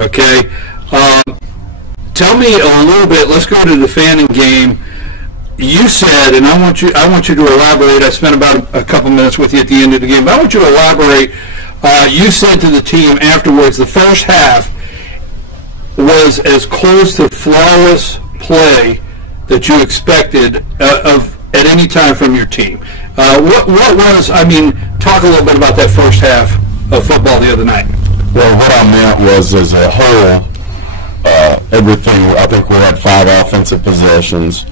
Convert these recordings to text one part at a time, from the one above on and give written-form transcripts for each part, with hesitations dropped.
Okay, tell me a little bit. Let's go to the Fanning game. You said, and I want you to elaborate. I spent about a couple minutes with you at the end of the game, but I want you to elaborate. You said to the team afterwards, the first half was as close to flawless play that you expected at any time from your team. What was? I mean, talk a little bit about that first half of football the other night. Well, what I meant was, as a whole, everything. I think we had 5 offensive possessions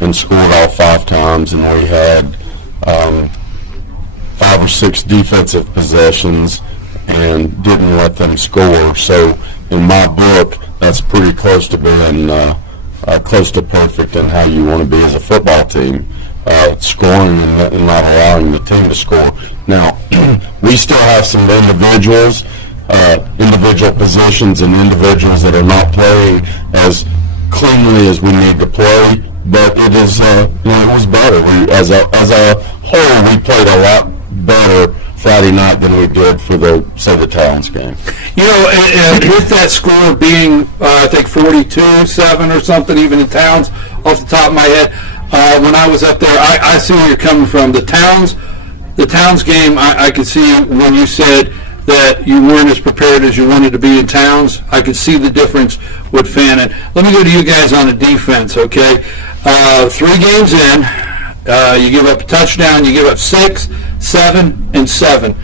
and scored all 5 times, and we had 5 or 6 defensive possessions and didn't let them score. So in my book, that's pretty close to being close to perfect in how you want to be as a football team, scoring and not allowing the team to score. Now, we still have some individual positions and individuals that are not playing as cleanly as we need to play, but it is it was better. As a whole, we played a lot better Friday night than we did for the Towns game. You know, and with that score being I think 42-7 or something, even in Towns, off the top of my head, when I was up there, I see where you're coming from. The Towns game, I could see when you said that you weren't as prepared as you wanted to be in Towns. I could see the difference with Fannin. Let me go to you guys on the defense, okay? 3 games in, you give up a touchdown, you give up 6, 7, and 7.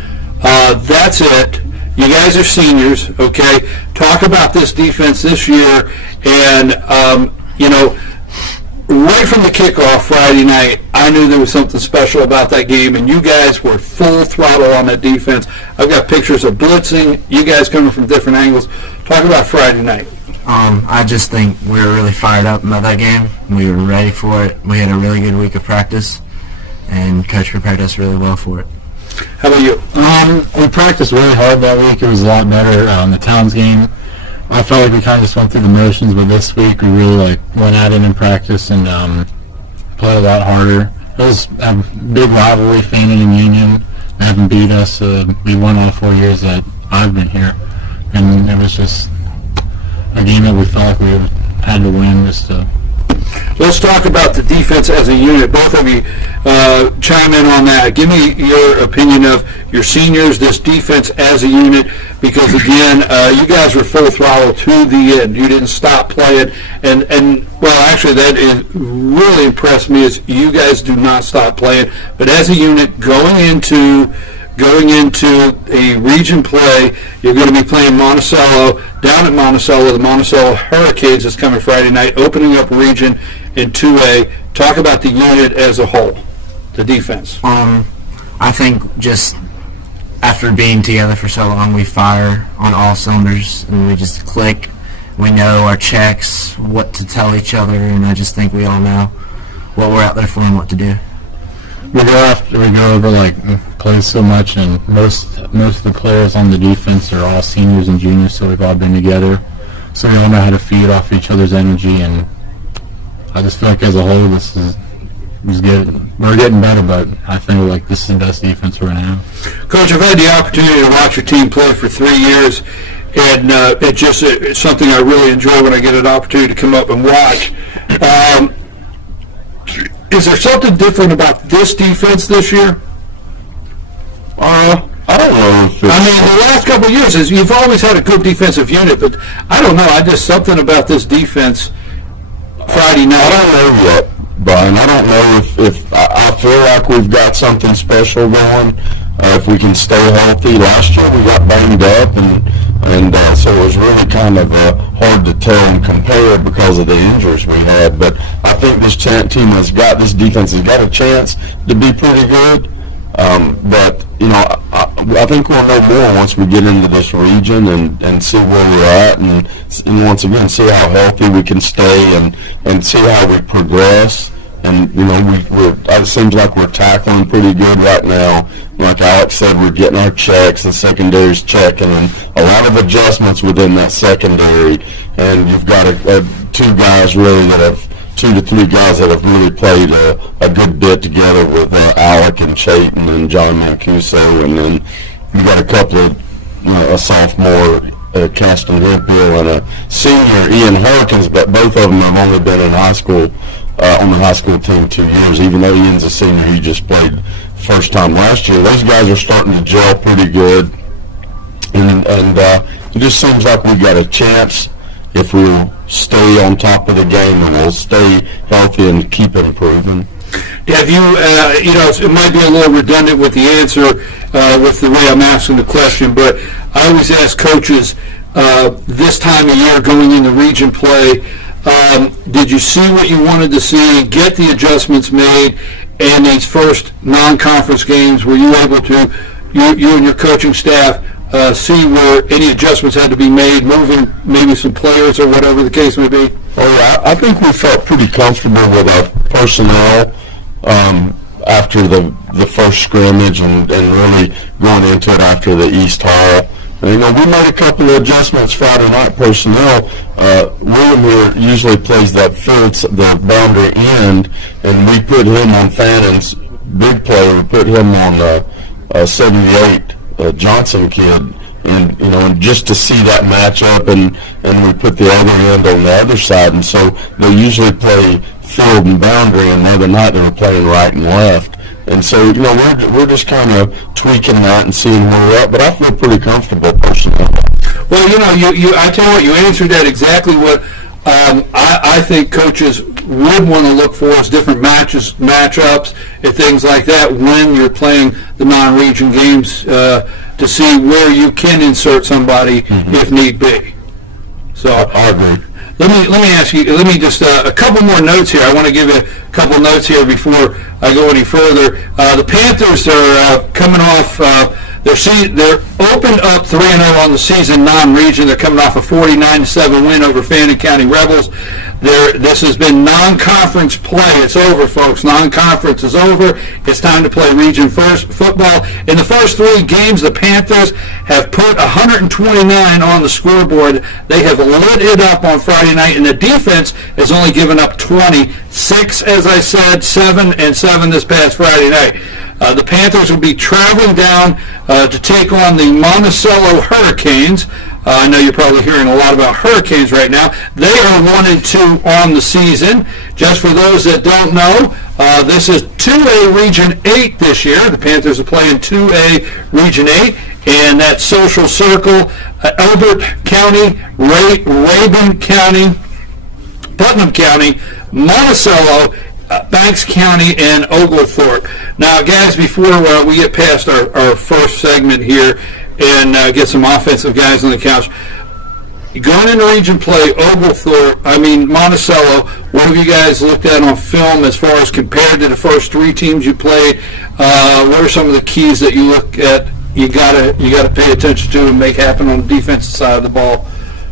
That's it. You guys are seniors, okay? Talk about this defense this year, and, right from the kickoff Friday night, I knew there was something special about that game, and you guys were full throttle on that defense. I've got pictures of blitzing, you guys coming from different angles. Talk about Friday night. I just think we were really fired up about that game. We were ready for it. We had a really good week of practice, and Coach prepared us really well for it. How about you? We practiced really hard that week. It was a lot better on the Towns game. I felt like we kind of just went through the motions, but this week we really went at it in practice and played a lot harder. It was a big rivalry, Fanning and Union. They haven't beat us. We won all 4 years that I've been here, and it was just a game that we felt like we had to win. Let's talk about the defense as a unit. Both of you chime in on that. Give me your opinion of your seniors, this defense as a unit, because, again, you guys were full throttle to the end. You didn't stop playing. And well, actually, that really impressed me is you guys do not stop playing. But as a unit, going into a region play, you're going to be playing Monticello, down at Monticello. The Monticello Hurricanes is coming Friday night, opening up region in 2A. Talk about the unit as a whole, the defense. I think just after being together for so long, we fire on all cylinders, and we just click. We know our checks, what to tell each other, and I just think we all know what we're out there for and what to do. We go over plays so much, and most of the players on the defense are all seniors and juniors, so we've all been together, so we all know how to feed off each other's energy. And I just feel like as a whole, this is good. We're getting better, but I think this is the best defense we're gonna have. Coach, I've had the opportunity to watch your team play for 3 years, and it's something I really enjoy when I get an opportunity to come up and watch. Is there something different about this defense this year? I don't know. The last couple of years, you've always had a good defensive unit, but I don't know. Something about this defense Friday night. I don't know yet, Brian. I don't know if I feel like we've got something special going. If we can stay healthy. Last year we got banged up, and so it was really kind of hard to tell and compare because of the injuries we had. But I think this this defense has got a chance to be pretty good. But I think we'll know more once we get into this region and see where we're at, and once again see how healthy we can stay and see how we progress. And it seems like we're tackling pretty good right now. Like Alex said, we're getting our checks, the secondary's checking, and a lot of adjustments within that secondary. And you've got 2 guys really that have 2 to 3 guys that have really played a good bit together with Alec and Chayton and John Mancuso, and then you got a couple of a sophomore Caston Hemphill, and a senior, Ian Harkins, but both of them have only been in high school, on the high school team 2 years. Even though Ian's a senior, he just played first time last year. Those guys are starting to gel pretty good, and it just seems like we got a chance if we'll stay on top of the game and we'll stay healthy and keep improving. Have you, it might be a little redundant with the answer with the way I'm asking the question, but I always ask coaches this time of year going into region play, did you see what you wanted to see, get the adjustments made, and these first non-conference games, were you able to, you and your coaching staff, see where any adjustments had to be made, moving maybe some players or whatever the case may be? Oh, I think we felt pretty comfortable with our personnel after the first scrimmage and really going into it after the East Hall. And, we made a couple of adjustments Friday night personnel. William here usually plays that field, the boundary end, and we put him on Fannon's big player. We put him on 78 Johnson kid, and just to see that matchup, and we put the other end on the other side, and so they usually play field and boundary, and the other night they were playing right and left. And so, we're just kind of tweaking that and seeing where we're at, but I feel pretty comfortable personally. Well, I tell you what, you answered that exactly what I think coaches would want to look for is different matchups, and things like that when you're playing the non-region games to see where you can insert somebody if need be. So I agree. Let me ask you. Let me just a couple more notes here. I want to give you a couple notes here before I go any further. The Panthers are coming off. They're opened up 3-0 on the season non-region. They're coming off a 49-7 win over Fannin County Rebels. This has been non-conference play. It's over, folks. Non-conference is over. It's time to play region first football. In the first 3 games, the Panthers have put 129 on the scoreboard. They have lit it up on Friday night, and the defense has only given up 20. 6, as I said, 7 and 7 this past Friday night. The Panthers will be traveling down to take on the Monticello Hurricanes. I know you're probably hearing a lot about Hurricanes right now. They are 1-2 on the season. Just for those that don't know, this is 2A Region 8 this year. The Panthers are playing 2A Region 8, and that's Social Circle, Elbert County, Rabun County, Putnam County, Monticello, Banks County, and Oglethorpe. Now, guys, before we get past our first segment here and get some offensive guys on the couch, going into region play, Monticello, what have you guys looked at on film as far as compared to the first 3 teams you played? What are some of the keys that you look at, you gotta pay attention to and make happen on the defensive side of the ball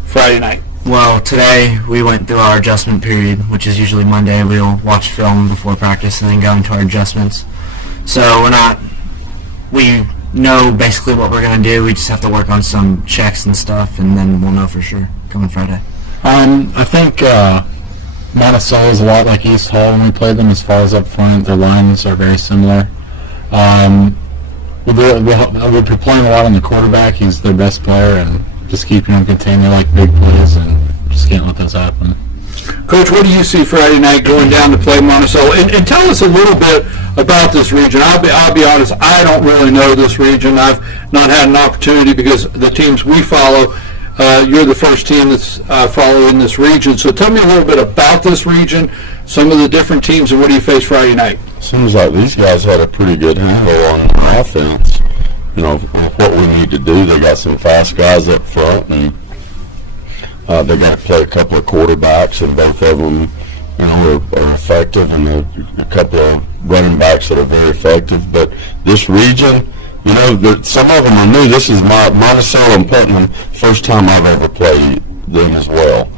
Friday night? Well, today we went through our adjustment period, which is usually Monday. We'll watch film before practice and then go into our adjustments. So we know basically what we're going to do. We just have to work on some checks and stuff, and then we'll know for sure coming Friday. I think Monticello is a lot like East Hall when we played them as far as up front. Their lines are very similar. We'll be playing a lot on the quarterback. He's their best player, and just keeping them contained. They like big plays, and just can't let those happen. Coach, what do you see Friday night going down to play Monticello? And tell us a little bit about this region. I'll be honest, I don't really know this region. I've not had an opportunity because the teams we follow, you're the first team that's following this region. So tell me a little bit about this region, some of the different teams, and what do you face Friday night? Seems like these guys had a pretty good handle on offense. What we need to do. They got some fast guys up front, and they got to play a couple of quarterbacks, and both of them, are effective, and a couple of running backs that are very effective. But this region, some of them are new. This is Monticello and Putnam, first time I've ever played them as well.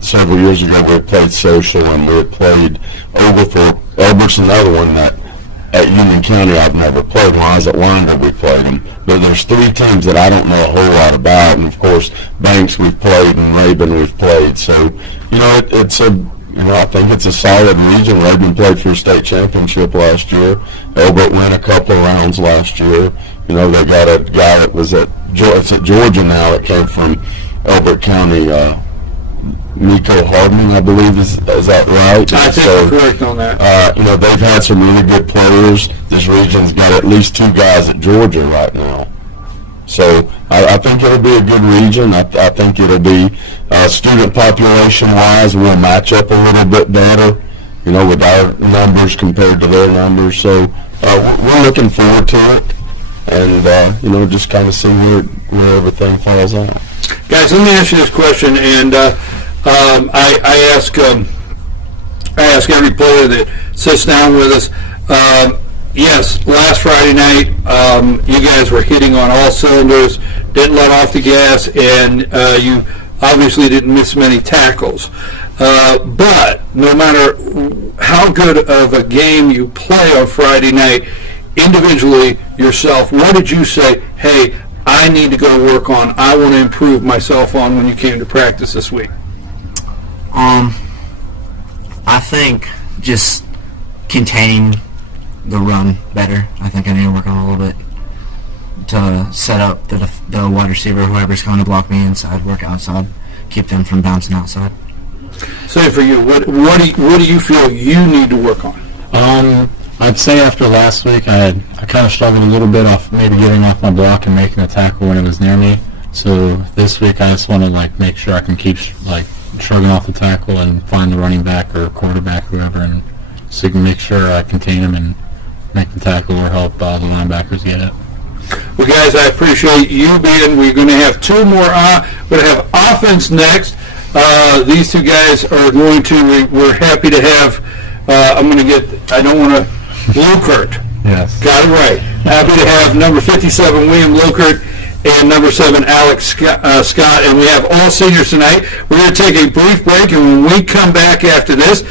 Several years ago we had played Social, and we had played Oglethorpe. Albert's another one that at Union County I've never played. When I was at Winder we played them. But there's 3 teams that I don't know a whole lot about, and of course Banks we've played and Rabun we've played. So I think it's a solid region. Rabun played for a state championship last year. Elbert went a couple of rounds last year. They got a guy that was at it's at Georgia now. It came from Elbert County. Nico Hardman, I believe, is that right? I think you're correct on that. You know, they've had some really good players. This region's got at least 2 guys at Georgia right now. So I think it'll be a good region. I think it'll be, student population-wise, we'll match up a little bit better, you know, with our numbers compared to their numbers. So we're looking forward to it, and, you know, just kind of see where everything falls out. Guys, let me ask you this question, and I ask every player that sits down with us. Yes, last Friday night, you guys were hitting on all cylinders, didn't let off the gas, and you obviously didn't miss many tackles. But no matter how good of a game you play on Friday night, individually yourself, what did you say, hey, I need to go work on, I want to improve myself on when you came to practice this week? I think just containing the run better. I think I need to work on a little bit to set up the wide receiver, whoever's going to block me inside, work outside, keep them from bouncing outside. Say for you, what do you feel you need to work on? I'd say after last week, I kind of struggled a little bit off maybe getting off my block and making a tackle when it was near me. So this week, I just want to make sure I can keep shrugging off the tackle and find the running back or quarterback, whoever, and so you can make sure I contain them and make the tackle or help the linebackers get it. Well, guys, I appreciate you being. We're going to have 2 more. We're going to have offense next. These 2 guys are going to. We're happy to have. I'm going to get. I don't want to. Lokert. Yes. Got it right. Happy to have number 57, William Lokert, and number 7, Alex Scott. And we have all seniors tonight. We're going to take a brief break, and when we come back after this,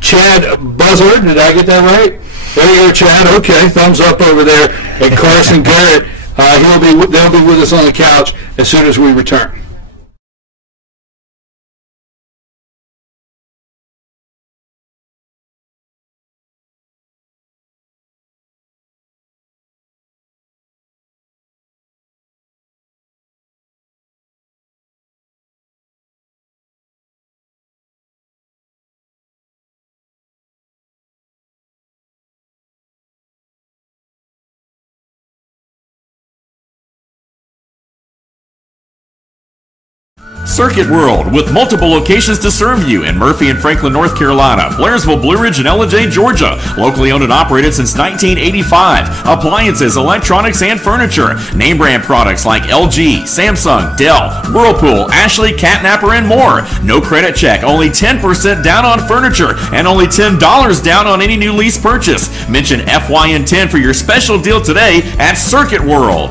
Chad Buzzard, did I get that right? There you go, Chad. Okay, thumbs up over there. And Carson Garrett, they'll be with us on the couch as soon as we return. Circuit World, with multiple locations to serve you in Murphy and Franklin, North Carolina, Blairsville, Blue Ridge, and Ella-J, Georgia. Locally owned and operated since 1985. Appliances, electronics, and furniture. Name brand products like LG, Samsung, Dell, Whirlpool, Ashley, Catnapper, and more. No credit check, only 10% down on furniture, and only $10 down on any new lease purchase. Mention FYN10 for your special deal today at Circuit World.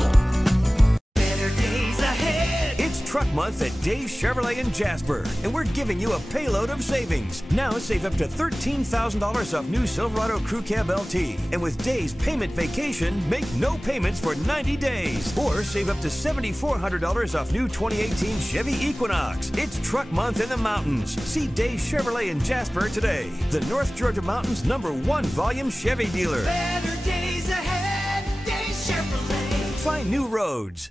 Month at Dave's Chevrolet in Jasper, and we're giving you a payload of savings. Now save up to $13,000 off new Silverado Crew Cab LT, and with Dave's Payment Vacation, make no payments for 90 days. Or save up to $7,400 off new 2018 Chevy Equinox. It's Truck Month in the mountains. See Dave's Chevrolet in Jasper today, the North Georgia Mountains #1 volume Chevy dealer. Better days ahead, Dave's Chevrolet. Find new roads.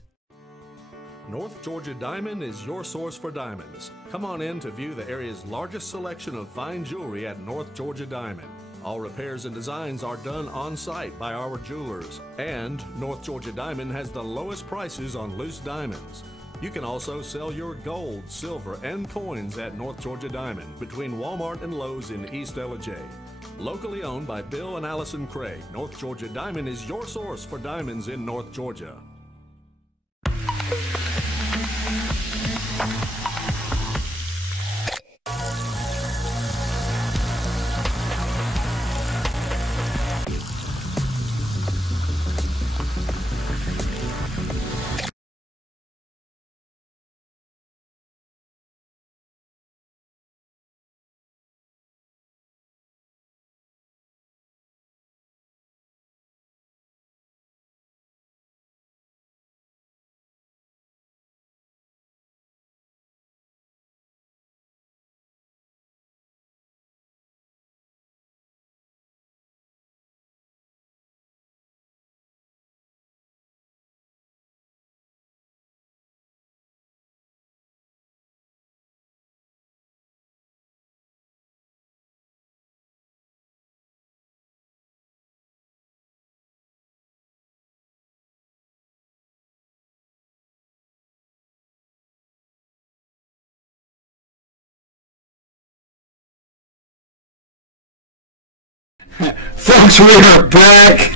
North Georgia Diamond is your source for diamonds. Come on in to view the area's largest selection of fine jewelry at North Georgia Diamond. All repairs and designs are done on site by our jewelers. And North Georgia Diamond has the lowest prices on loose diamonds. You can also sell your gold, silver, and coins at North Georgia Diamond between Walmart and Lowe's in East Ella-J. Locally owned by Bill and Allison Craig, North Georgia Diamond is your source for diamonds in North Georgia. Folks, we are back.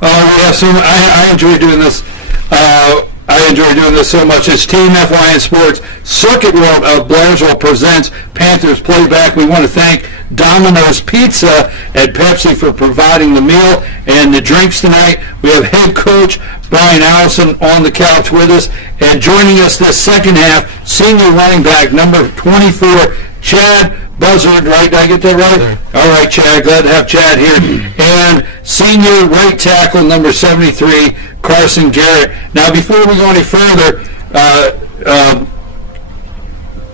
I enjoy doing this. I enjoy doing this so much. It's Team FYN Sports Circuit World of Blairsville presents Panthers Playback. We want to thank Domino's Pizza and Pepsi for providing the meal and the drinks tonight. We have head coach Brian Allison on the couch with us, and joining us this second half, senior running back number 24, Chad Buzzard, right? Did I get that right? All right, Chad. Glad to have Chad here. And senior right tackle number 73, Carson Garrett. Now, before we go any further,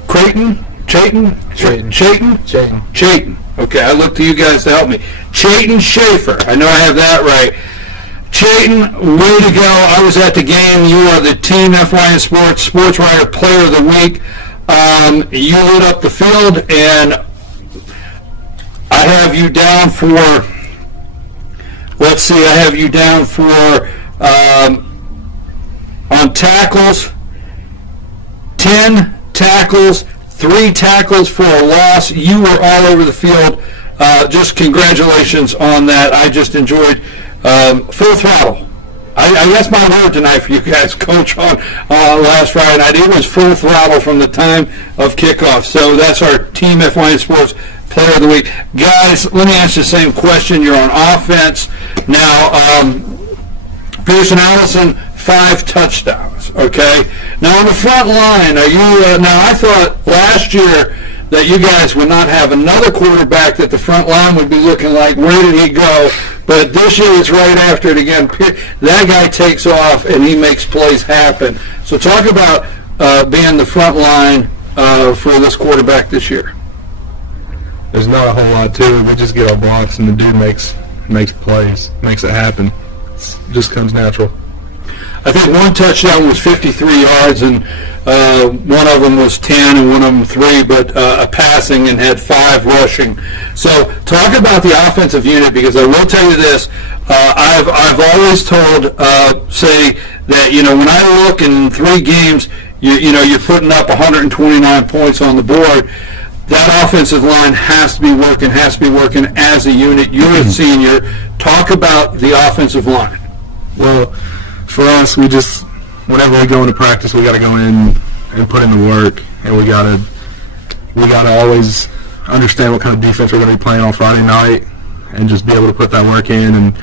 Chayton. Okay, I look to you guys to help me. Chayton Schaefer. I know I have that right. Chayton, way to go. I was at the game. You are the Team FYN Sports Sports Writer Player of the Week. You lit up the field, and I have you down for, let's see, I have you down for, on tackles, 10 tackles, 3 tackles for a loss. You were all over the field. Just congratulations on that. I just enjoyed full throttle. I guess my word tonight for you guys, Coach, on last Friday night. It was full throttle from the time of kickoff. So that's our Team FYN Sports Player of the Week. Guys, let me ask you the same question. You're on offense. Now, Pearson Allison, 5 touchdowns, okay? Now, on the front line, are you, now I thought last year that you guys would not have another quarterback that the front line would be looking like, where did he go? But this year it's right after it again. That guy takes off and he makes plays happen. So talk about being the front line for this quarterback this year. There's not a whole lot to it. We just get our blocks and the dude makes plays, makes it happen. It just comes natural. I think one touchdown was 53 yards, and one of them was 10 and one of them 3, but a passing, and had 5 rushing. So talk about the offensive unit, because I will tell you this. I've always told, say that, when I look in 3 games, you're putting up 129 points on the board. That offensive line has to be working as a unit. You're a senior. Talk about the offensive line. Well, for us, whenever we go into practice, we got to go in and put in the work, and we got to always understand what kind of defense we're going to be playing on Friday night, and just be able to put that work in and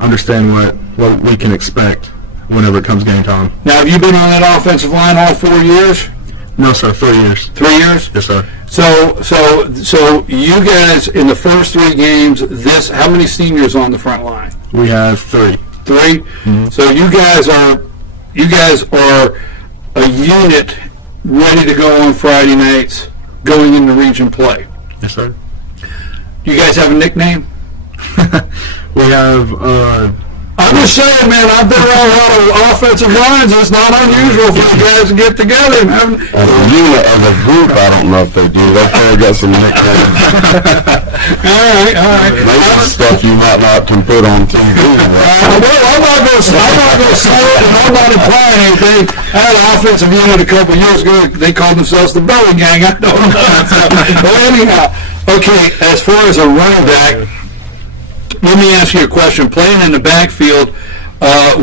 understand what we can expect whenever it comes game time. Now, have you been on that offensive line all 4 years? No, sir. 3 years. 3 years? Yes, sir. So you guys in the first 3 games, how many seniors on the front line? We have 3. 3? Mm-hmm. So you guys are a unit ready to go on Friday nights, going into region play. Yes, sir. Do you guys have a nickname? We have. I'm just saying, man, I've been around a lot of offensive lines. It's not unusual for you guys to get together and have. As a unit, as a group, I don't know if they do. They probably got some nicknames. All right. Maybe stuff you might not can put on TV. I'm not going to say it, and I'm not implying anything. I had an offensive unit a couple years ago. They called themselves the Belly Gang. I don't know. But anyhow, okay, as far as a running back, let me ask you a question. Playing in the backfield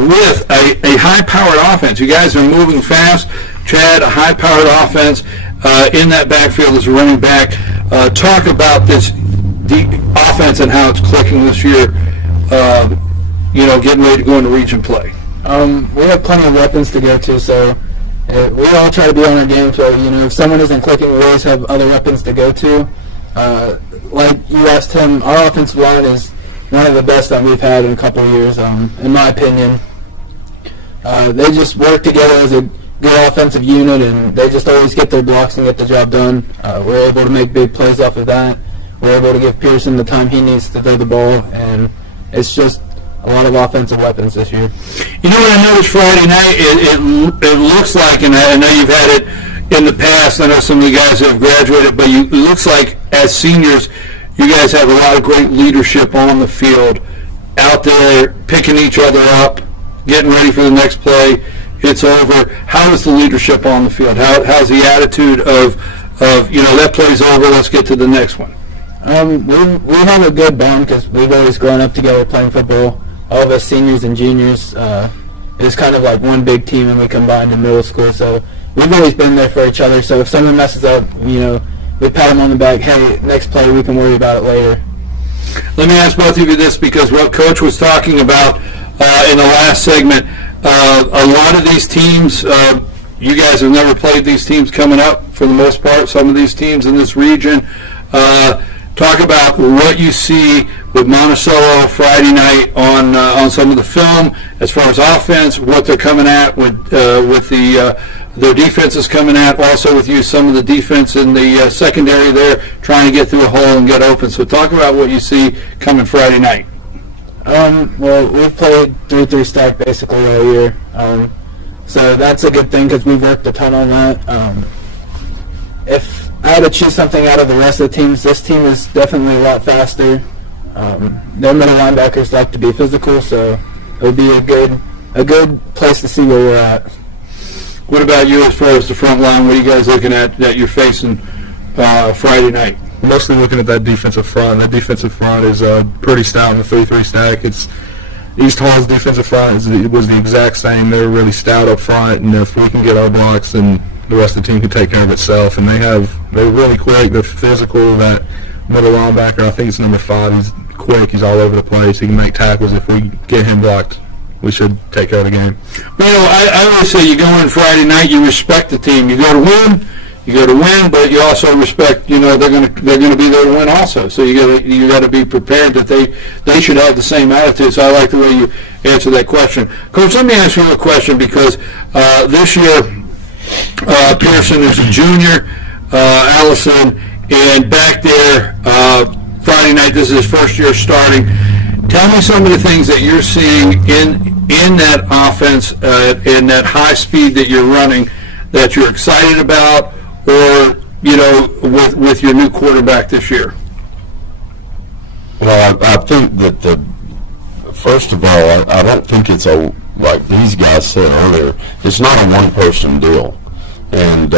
with a high-powered offense. You guys are moving fast. Chad, a high-powered offense in that backfield as a running back. Talk about the offense and how it's clicking this year, getting ready to go into region play. We have plenty of weapons to go to, so we all try to be on our game. So, if someone isn't clicking, we always have other weapons to go to. Like you asked him, our offensive line is one of the best that we've had in a couple of years, in my opinion. They just work together as a good offensive unit, and they just always get their blocks and get the job done. We're able to make big plays off of that. We're able to give Pearson the time he needs to throw the ball, and it's just a lot of offensive weapons this year. You know what I noticed Friday night? It looks like, and I know you've had it in the past, I know some of the guys have graduated, but it looks like as seniors, you guys have a lot of great leadership on the field, out there picking each other up, getting ready for the next play. It's over. How is the leadership on the field? How's the attitude of that play's over, let's get to the next one? We have a good bond because we've always grown up together playing football. All of us seniors and juniors, it's kind of like one big team, and we combined in middle school. So we've always been there for each other. So if someone messes up, you know, we pat them on the back. Hey, next play, we can worry about it later. Let me ask both of you this, because what Coach was talking about in the last segment, a lot of these teams, you guys have never played these teams coming up for the most part, some of these teams in this region. Talk about what you see with Monticello Friday night on some of the film as far as offense, what they're coming at with their defense is coming at, also with you some of the defense in the secondary there trying to get through a hole and get open. So talk about what you see coming Friday night. Well, we've played 3-3 stack basically all year, so that's a good thing because we've worked a ton on that. If I had to choose something out of the rest of the teams, this team is definitely a lot faster. Their middle linebackers like to be physical, so it would be a good place to see where we're at. What about you as far as the front line? What are you guys looking at that you're facing Friday night? Mostly looking at that defensive front. That defensive front is pretty stout in the 3-3 stack. It's East Hall's defensive front was the exact same. They're really stout up front, and if we can get our blocks, then the rest of the team can take care of itself. And they're really quick. They're physical. That middle linebacker, I think it's number 5. He's quick. He's all over the place. He can make tackles. If we get him blocked, we should take care of the game. Well, you know, I always say you go in Friday night, you respect the team. You go to win, but you also respect, you know, they're going to be there to win also. So you got to be prepared that they should have the same attitude. So I like the way you answer that question. Coach, let me ask you a question, because this year Pearson is a junior, Allison, and back there Friday night, this is his first year starting. Tell me some of the things that you're seeing in that offense, in that high speed that you're running, that you're excited about, or, you know, with your new quarterback this year. Well, I think that first of all, I don't think it's like these guys said earlier, it's not a one-person deal. And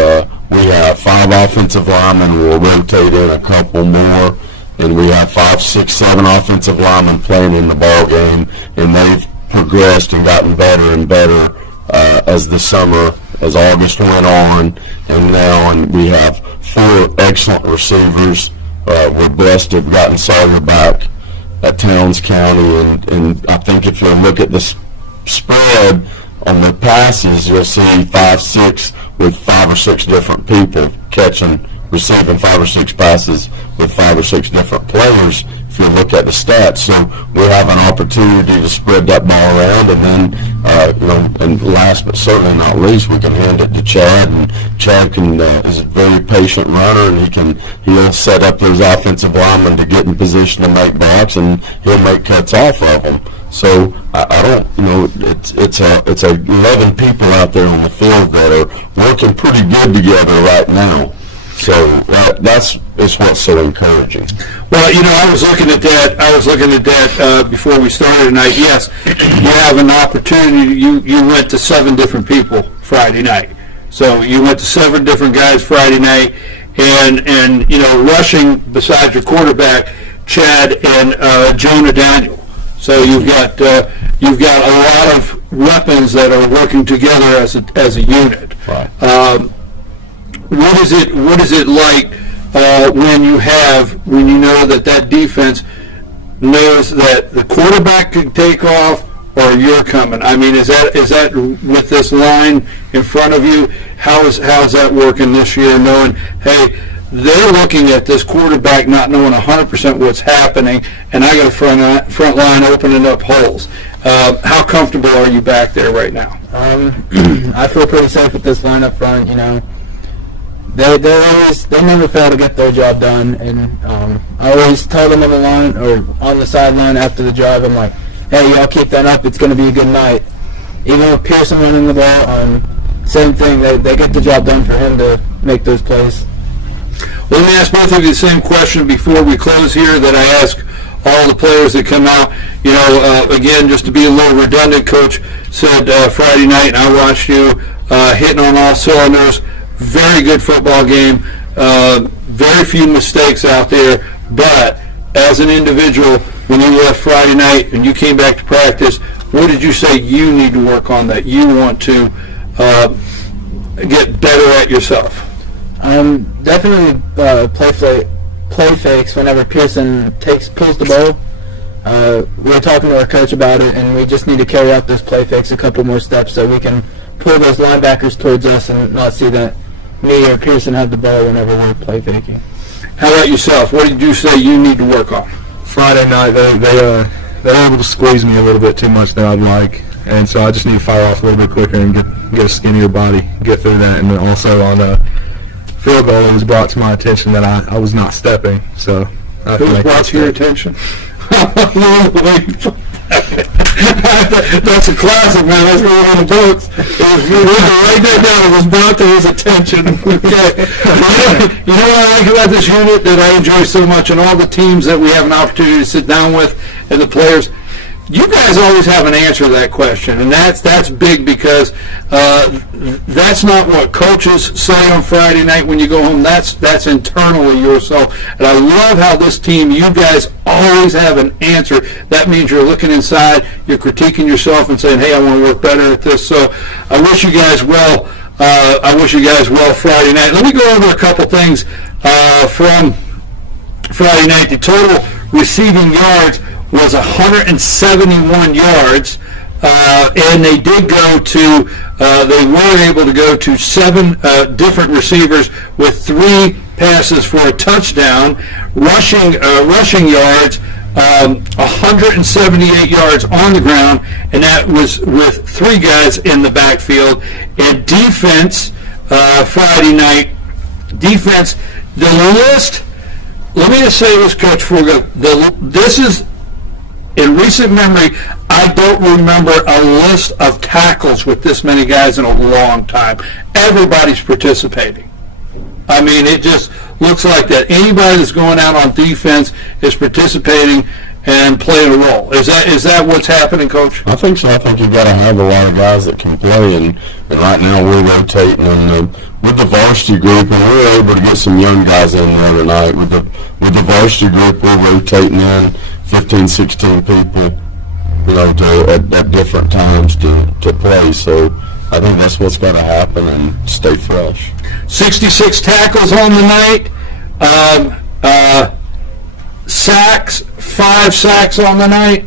we have 5 offensive linemen. We'll rotate in a couple more. And we have 5, 6, 7 offensive linemen playing in the ball game, and they've progressed and gotten better and better as August went on, and now we have 4 excellent receivers. We're blessed to have gotten Sawyer back at Towns County, and I think if you look at the spread on the passes, you'll see 5, 6 with 5 or 6 different people receiving 5 or 6 passes with 5 or 6 different players if you look at the stats. So we have an opportunity to spread that ball around, and then you know, and last but certainly not least, we can hand it to Chad, and Chad is a very patient runner, and he'll set up those offensive linemen to get in position to make blocks, and he'll make cuts off of them. So I don't, you know, it's 11 people out there on the field that are working pretty good together right now. So that's what's so encouraging. Well, you know, I was looking at that before we started tonight. Yes, you have an opportunity. You went to 7 different people Friday night. So you went to 7 different guys Friday night, and you know, rushing besides your quarterback, Chad and Jonah Daniel. So you've got a lot of weapons that are working together as a unit. Right. What is it like when you know that defense knows that the quarterback could take off or you're coming? I mean, is that with this line in front of you? How's that working this year? Knowing, hey, they're looking at this quarterback not knowing 100% what's happening, and I got a front line opening up holes. How comfortable are you back there right now? I feel pretty safe with this line up front. You know, they never fail to get their job done, and I always tell them on the line or on the sideline after the drive, I'm like, hey, y'all keep that up. It's going to be a good night. Even with Pearson running the ball, same thing. They get the job done for him to make those plays. Well, let me ask both of you the same question before we close here that I ask all the players that come out. You know, again, just to be a little redundant, Coach said Friday night, and I watched you hitting on all cylinders. Very good football game. Very few mistakes out there. But as an individual, when you left Friday night and you came back to practice, what did you say you need to work on that you want to get better at yourself? Definitely play fakes whenever Pearson pulls the ball. We were talking to our coach about it, and we just need to carry out those play fakes a couple more steps so we can pull those linebackers towards us and not see that me or Pearson have the ball whenever we're play faking. How about yourself? What did you say you need to work on? Friday night, they're able to squeeze me a little bit too much than I'd like, and so I just need to fire off a little bit quicker and get a skinnier body, get through that. And then also on a field goal, it was brought to my attention that I was not stepping. So who was brought to your attention? That's a classic, man. That's going on the books. Write that down. It was brought to his attention. Okay. You know what I like about this unit that I enjoy so much, and all the teams that we have an opportunity to sit down with, and the players, you guys always have an answer to that question, and that's big, because that's not what coaches say on Friday night when you go home. That's internally yourself. And I love how this team, you guys always have an answer. That means you're looking inside, you're critiquing yourself and saying, hey, I want to work better at this. So I wish you guys well. Friday night. Let me go over a couple things from Friday night. The total receiving yards was 171 yards, and they did go to, they were able to go to 7 different receivers with 3 passes for a touchdown. Rushing yards, 178 yards on the ground, and that was with 3 guys in the backfield. And defense, Friday night, defense, the list, let me just say this, Coach Forgo, this is, in recent memory, I don't remember a list of tackles with this many guys in a long time. Everybody's participating. I mean, it just looks like that anybody that's going out on defense is participating and playing a role. Is that what's happening, Coach? I think so. I think you've got to have a lot of guys that can play, and right now we're rotating with the varsity group, and we were able to get some young guys in the other night. With the varsity group, we're rotating in 15, 16 people, at different times to play. So I think that's what's got to happen, and stay fresh. 66 tackles on the night. Sacks, 5 sacks on the night.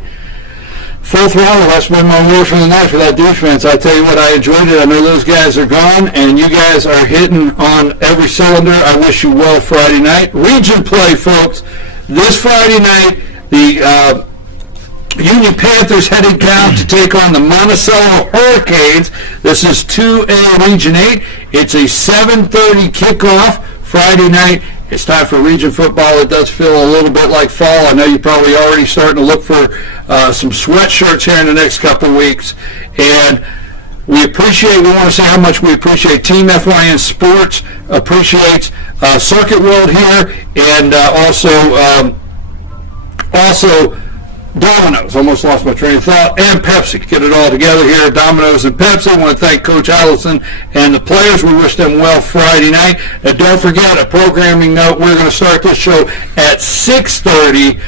Full throttle. That's been my word for the night for that defense. I tell you what, I enjoyed it. I know those guys are gone, and you guys are hitting on every cylinder. I wish you well Friday night. Region play, folks. This Friday night, the Union Panthers headed down to take on the Monticello Hurricanes. This is 2A Region 8. It's a 7:30 kickoff Friday night. It's time for region football. It does feel a little bit like fall. I know you're probably already starting to look for some sweatshirts here in the next couple of weeks. And we want to say how much we appreciate Team FYN Sports, appreciates Circuit World here, and also Domino's, almost lost my train of thought, and Pepsi. Get it all together here, Domino's and Pepsi. I want to thank Coach Allison and the players. We wish them well Friday night. And don't forget, a programming note, we're going to start this show at 6:30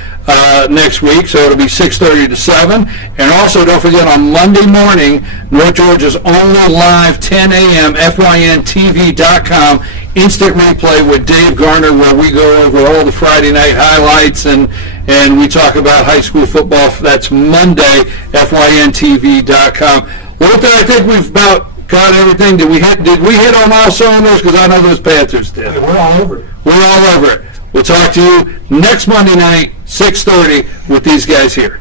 next week, so it'll be 6:30 to 7. And also, don't forget, on Monday morning, North Georgia's only live 10 a.m. FYNTV.com instant replay with Dave Garner, where we go over all the Friday night highlights and we talk about high school football. That's Monday, FYNTV.com. Well, I think we've about got everything. Did we hit on all cylinders? Because I know those Panthers did. Hey, we're all over it. We're all over it. We'll talk to you next Monday night, 6:30, with these guys here.